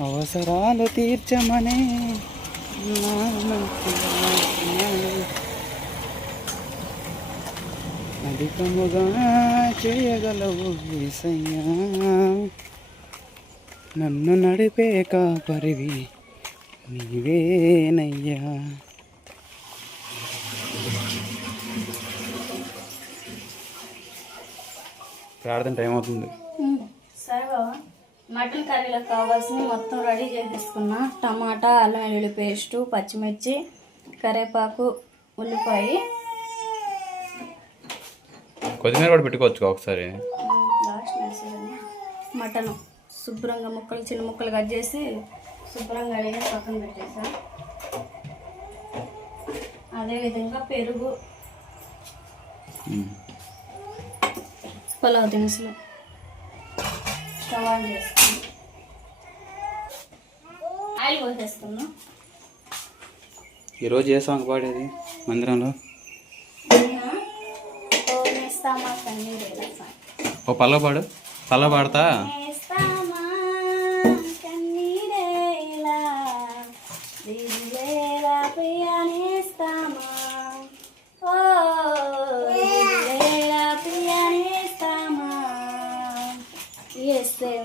అవసరాలు తీర్చమనే అధికముగా చేయగలవు యేసయ్యా, నన్ను నడిపే కాపరివి నీవేనయ్యా. ప్రార్థన టైం అవుతుంది. సరే బాబా, మటన్ కర్రీలకు కావాల్సినవి మొత్తం రెడీ చేసేసుకున్నా. టమాటా, అల్లం వెల్లుల్లి పేస్టు, పచ్చిమిర్చి, కరివేపాకు, ఉల్లిపాయ, కొత్తిమీర కూడా పెట్టుకోవచ్చు ఒకసారి. లాస్ట్ వేసేయాలి. మటన్ శుభ్రంగా ముక్కలు చిన్న ముక్కలు కట్ చేసి శుభ్రంగా అడిగి పక్కన పెట్టేసా. అదేవిధంగా పెరుగు, పులావ్ దినుసులు స్టవ్ ఆన్ చేసుకుని ఆయిల్ పోసేసుకున్నాం. ఈరోజు ఏ సాంగ్ పాడేది మందిరంలో? ఓ పల్ల పాడు. పల్ల పాడతా.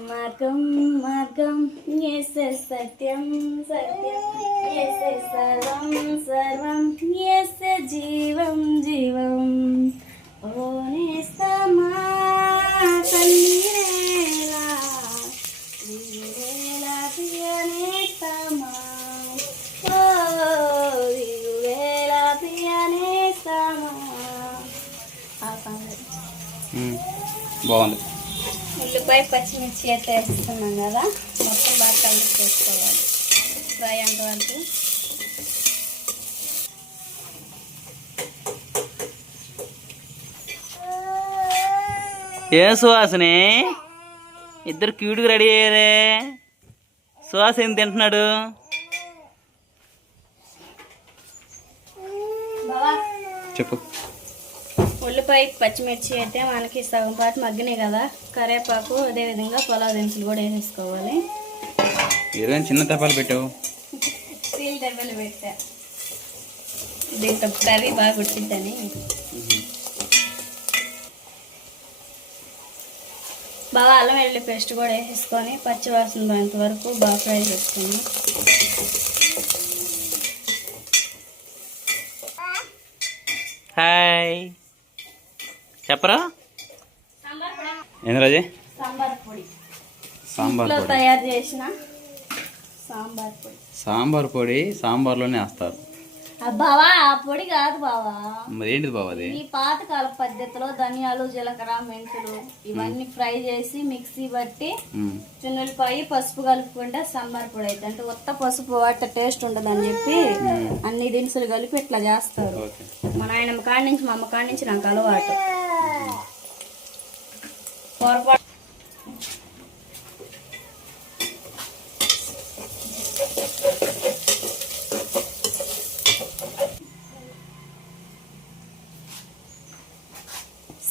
మార్గం మార్గం ఎస్సే సత్యం సత్యం ఎస్సే సర్వం సర్వం ఎస్సే జీవం జీవం. ఓ నేస్తమా కన్నీరేలా దిగువేలా ప్రియ నేస్తమా, ఓ దిగువేలా ప్రియ నేస్తమా. బాగుంది. ఉల్లిపాయ పచ్చిమిర్చి అయితే వేస్తున్నాం కదా, మొత్తం బాగా కలిపి చేసుకోవాలి ఫ్రై అంతవరకు. ఏ సుహాసిని, ఇద్దరు క్యూట్గా రెడీ అయ్యారే. సుహాస్ ఏం తింటున్నాడు? చెప్పు. ఉల్లిపాయ పచ్చిమిర్చి అయితే మనకి సగం పాటు మగ్గినాయి కదా, కరివేపాకు అదేవిధంగా పులావ్ దినుసులు కూడా వేసేసుకోవాలి. ఏదైనా చిన్న తపాలు పెట్టావు? స్టీల్ డబ్బాలు పెట్టా, దీంట్లో కర్రీ బాగా ఉడికిద్దని. బాగా అల్లం వెల్లుల్లి పేస్ట్ కూడా వేసేసుకొని పచ్చివాసన పోయేంత వరకు బాగా ఫ్రై చేసుకున్నాం. హాయ్ చెప్పరా? ఏంది రాజే? సాంబార్ పొడి. సాంబార్ పొడి తయారు చేసిన సాంబార్ పొడి. సాంబార్ పొడి సాంబార్లోనే వేస్తారు. బావా ఆ పొడి కాదు బావా, మరి ఏంటిది బావా అది? ఈ పాతకాల పద్ధతిలో ధనియాలు, జీలకర్ర, మెంతులు ఇవన్నీ ఫ్రై చేసి మిక్సీ బట్టి చున్నులపాయి పసుపు కలుపుకుంటే సాంబార్ పొడి అయితే. అంటే ఉత్త పసుపు వాటి టేస్ట్ ఉండదు అని చెప్పి అన్ని దినుసులు కలిపి ఇట్లా చేస్తారు. మా నాయనమ్మ కాడి నుంచి మా అమ్మ కాడి నుంచి నాకు అలవాటు. పొరపాటు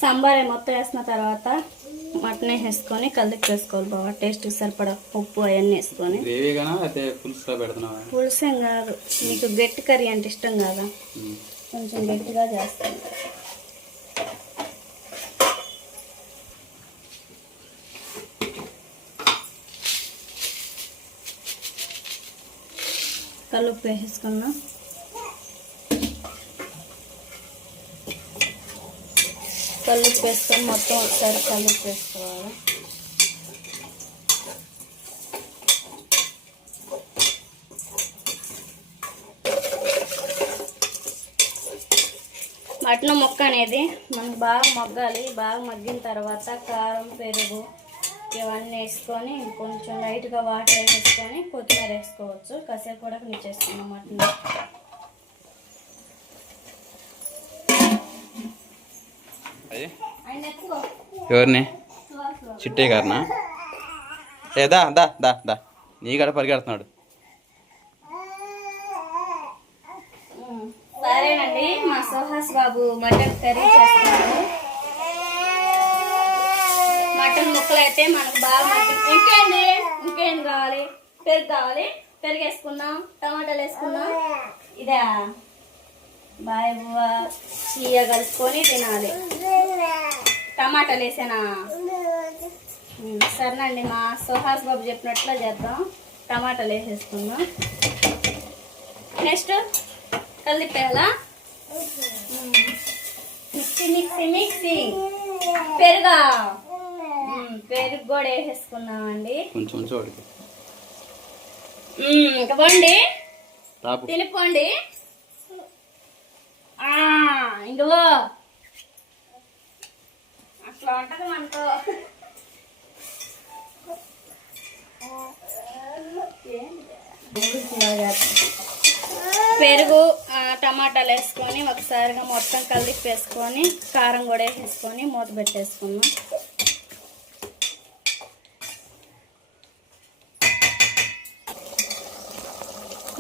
సాంబార్ మొత్తం వేసిన తర్వాత మటన్ వేసుకొని కలిపి వేసుకోవాలి బాగా. టేస్ట్కి సరిపడా ఉప్పు అవన్నీ వేసుకొని. పులుసు ఏం కాదు, మీకు గట్టి కర్రీ అంటే ఇష్టం కదా, కొంచెం గట్టిగా చేస్తాను. కలుపు వేసేసుకున్నా. కలుపు వేసుకొని మొత్తం ఒకసారి కలుపు వేసుకోవాలి. మటన్ ముక్క అనేది మనకు బాగా మగ్గాలి. బాగా మగ్గిన తర్వాత కారం, పెరుగు ఇవన్నీ వేసుకొని కొంచెం లైట్గా వాటర్ వేసేసుకొని కొత్తిమీర వేసుకోవచ్చు. కాసేపు కూడా నిచ్చేసుకున్నాం మటన్. ఎవరిని? చిట్టే గారినా? దా దా దా దా నీ గడ పరిగెడుతున్నాడు. సరేనండి, మా సుహాస్ బాబు మటన్ కర్రీ చేస్తున్నాడు. మటన్ ముక్కలు అయితే మనకు బాగా ఇంకేంది కావాలి? పెరుగు కావాలి, పెరుగు వేసుకుందాం, టమాటాలు వేసుకుందాం. ఇదే బాయ్ బువ్వ చీయ కలుపుకొని తినాలి. టమాటాలు వేసానా? సరేనండి, మా సుహాస్ బాబు చెప్పినట్లు చేద్దాం. టమాటాలు వేసేసుకుందాం. నెక్స్ట్ కలిపేయాలా? Mixie mixie mixie. పెరుగా, పెరుగు కూడా వేసేసుకున్నామండి. కొంచెం ఇంకా పోండి, తినిపోండి. ఇంకో అట్లా ఉంటది మనతో. పెరుగు టమాటాలు వేసుకొని ఒకసారిగా మొత్తం కలిపి వేసుకొని కారం కూడా వేసేసుకొని మూత పెట్టేసుకున్నాం.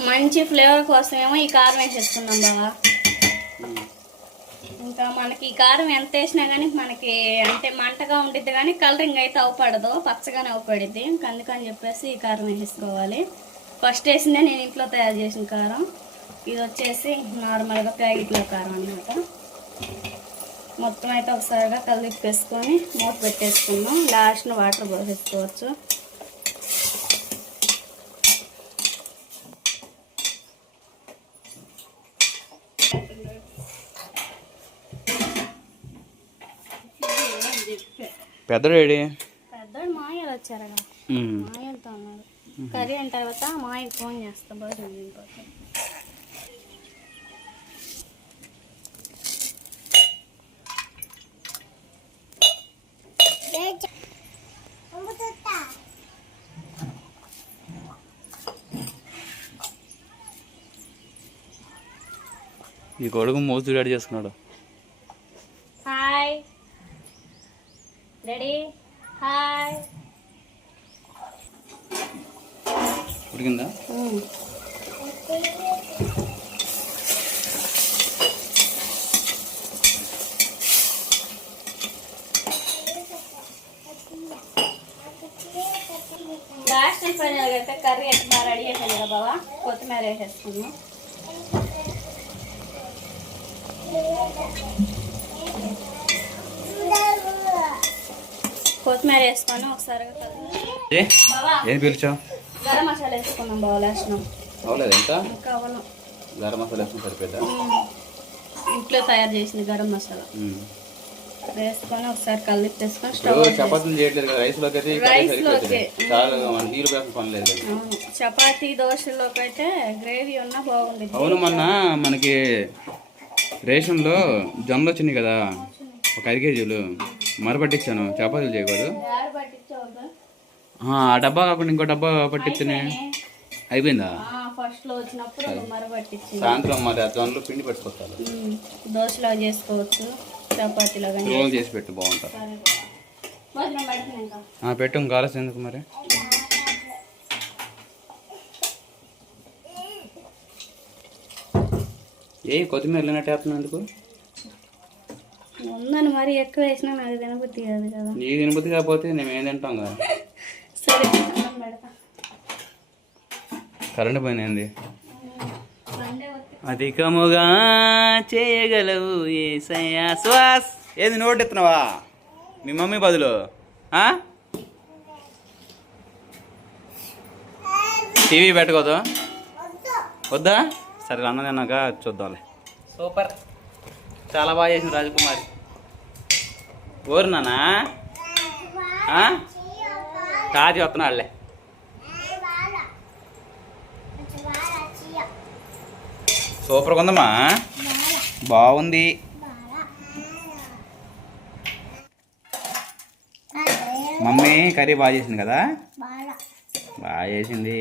మంచి ఫ్లేవర్ కోసమేమో ఈ కారం వేసేసుకున్నాం బాగా. ఇంకా మనకి ఈ కారం ఎంత వేసినా కానీ మనకి అంటే మంటగా ఉండిద్ది, కానీ కలరింగ్ అయితే అవపడదు, పచ్చగానే అవపడిద్ది. ఇంకా అందుకని చెప్పేసి ఈ కారం వేసేసుకోవాలి. ఫస్ట్ వేసిందే నేను ఇంట్లో తయారు చేసిన కారం. ఇది వచ్చేసి నార్మల్గా ప్యాకెట్లో కారం అన్నమాట. మొత్తం అయితే ఒకసారిగా కలిపి వేసుకొని మూత పెట్టేసుకున్నాం. లాస్ట్ను వాటర్ పోసేసుకోవచ్చు. పెద్దోడు మాయలు వచ్చారు కదా, మాయలతో ఉన్నారు. కర్రీ అయిన తర్వాత మాయకి ఫోన్ చేస్తా. భోజనం తినిపోతాం. ఈ కొడుకు మోస్తూ రెడీ చేసుకున్నాడు. Hi ready, hi. ఉడికిందా? లాస్ట్ ఫైనల్ అయితే కర్రీ అయితే బాగా రెడీ అయిపోయింది కదా బాబా. కొత్తిమీర వేసేసుకున్నాం. కొత్తిమీర వేసుకొని ఒకసారిగా ఏం పిలిచావు? గరం మసాలా వేసుకున్నాం బాబా. లాస్ట్ అవలేదు ఇంకా అవును, గరం మసాలా వేసుకుని సరిపోద్దా? ఇంట్లో తయారు చేసింది గరం మసాలా వేసుకొని ఒకసారి కలిపి వేసుకొని స్టవ్. చపాతీలు చేయట్లేదు కదా, రైస్లోకి చాలా నీళ్ళు వేసిన పని లేదు. చపాతీ దోశలోకి అయితే గ్రేవీ ఉన్నా బాగుంది. అవును, మొన్న మనకి రేషన్లో జొన్నలు వచ్చినాయి కదా, ఒక 5 కేజీలు మరపట్టించాను. చపాతీలు చేయకూడదు. ఆ డబ్బా కాకుండా ఇంకో డబ్బా పట్టించానే. అయిపోయిందా? ఫస్ట్ లో వచ్చినప్పుడు మరపట్టించి సాయంత్రం మరి ఆ జొన్నలు పిండి పెట్టుకోవాలి. దోశలో చేసుకోవచ్చు, చపాతీలో రోల్ చేసి పెట్టు, బాగుంటుంది. పెట్టు, ఇంకా ఆలస్యం ఎందుకు మరి. ఏ కొత్తిమీర వెళ్ళినట్టు వేస్తున్నావు ఎందుకు? ఉందని మరి ఎక్కువ వేసినా నాకు తినబుద్ధి కాదు కదా. నీ తినబుద్ధి కాకపోతే మేము ఏం తింటాం కదా. సరే కరెంట్ పోయింది. అధికముగా చేయగలవు యేసయ్యా. శ్వాస్ ఏది నోట్ ఎత్తున్నావా మీ మమ్మీ బదులు? టీవీ పెట్టుకోదు వద్దా? సరే అన్న తిన్నాక చూద్దాంలే. సూపర్, చాలా బాగా చేసింది రాజకుమారి. ఓరు నానా కాజీ వస్తున్నాడులే. సూపర్గా ఉందమ్మా, బాగుంది. మమ్మీ కర్రీ బాగా చేసింది కదా, బాగా చేసింది.